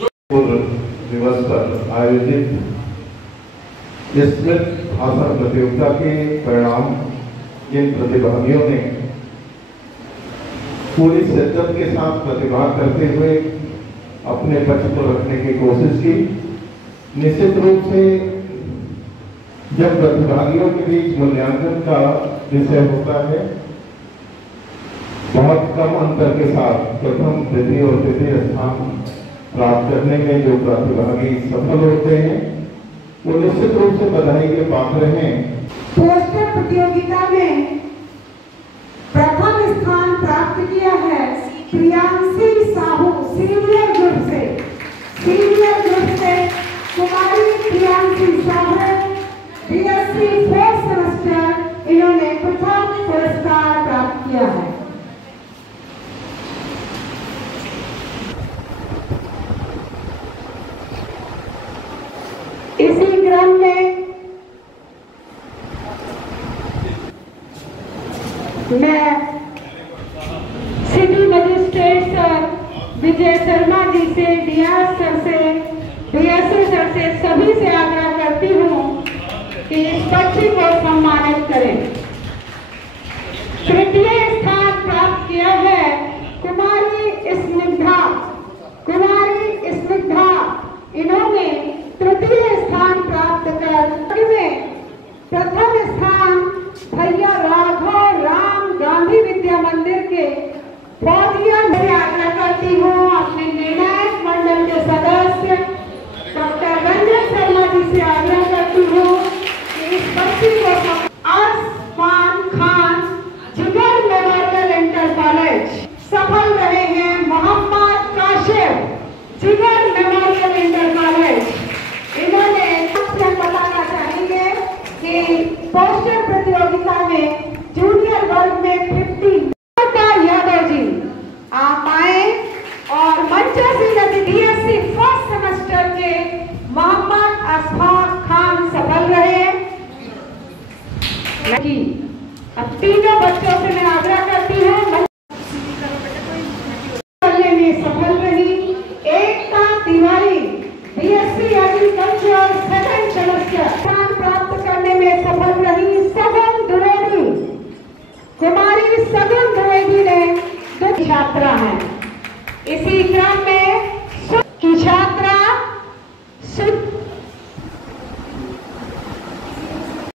जो दिवस पर आयोजित स्मृत भाषण प्रतियोगिता के परिणाम जिन प्रतिभागियों ने पूरी शिद्दत के साथ प्रतिभा करते हुए अपने पक्ष को रखने की कोशिश की, निश्चित रूप से जब प्रतिभागियों के बीच मूल्यांकन का विषय होता है, बहुत कम अंतर के साथ प्रथम, द्वितीय और तृतीय स्थान प्राप्त करने में जो प्रतिभागी सफल होते हैं वो निश्चित रूप से बधाई के पात्र हैं। पोस्टर प्रतियोगिता में प्रथम स्थान प्राप्त किया है प्रियांशी साहू सीनियर ग्रुप से। Kumari Priyanshi Sahu BSc 4th semester, इन्होंने प्रथम पुरस्कार प्राप्त किया है। इसी क्रम में मैं city magistrate sir Vijay Sharma ji से, DSS सर से सभी से आग्रह करती हूँ कि इस बच्ची को सम्मानित करें। तृतीय स्थान प्राप्त किया है कुमारी स्निग्धा। इन्होंने तृतीय स्थान प्राप्त कर प्रथम स्थान भैया राघव राम गांधी विद्या मंदिर के फौजिया से आग्रह करती हूँ अपने निर्णायक मंडल के सदस्य डॉक्टर रंजन शर्मा जी से आग्रह करती हूँ कि इस बच्ची को आसमान खान जिगर मेमोरियल इंटर कॉलेज सफल रहे हैं मोहम्मद काशिफ जिगर मेमोरियल इंटर कॉलेज। इन्होंने बताना चाहेंगे कि पोस्टर प्रतियोगिता में जूनियर वर्ग में 50 यादव जी आप आए और मंचा से BSc 1st सेमेस्टर के मोहम्मद अशफाक खान सफल रहे। अब तीनों बच्चों से मैं आग्रह करती हूँ में सफल रही। Ekta Tiwari BSc agriculture 2nd semester स्थान प्राप्त करने में सफल रही। सगुन द्विवेदी, कुमारी सगुन द्विवेदी ने 2 छात्रा हैं। इसी क्रम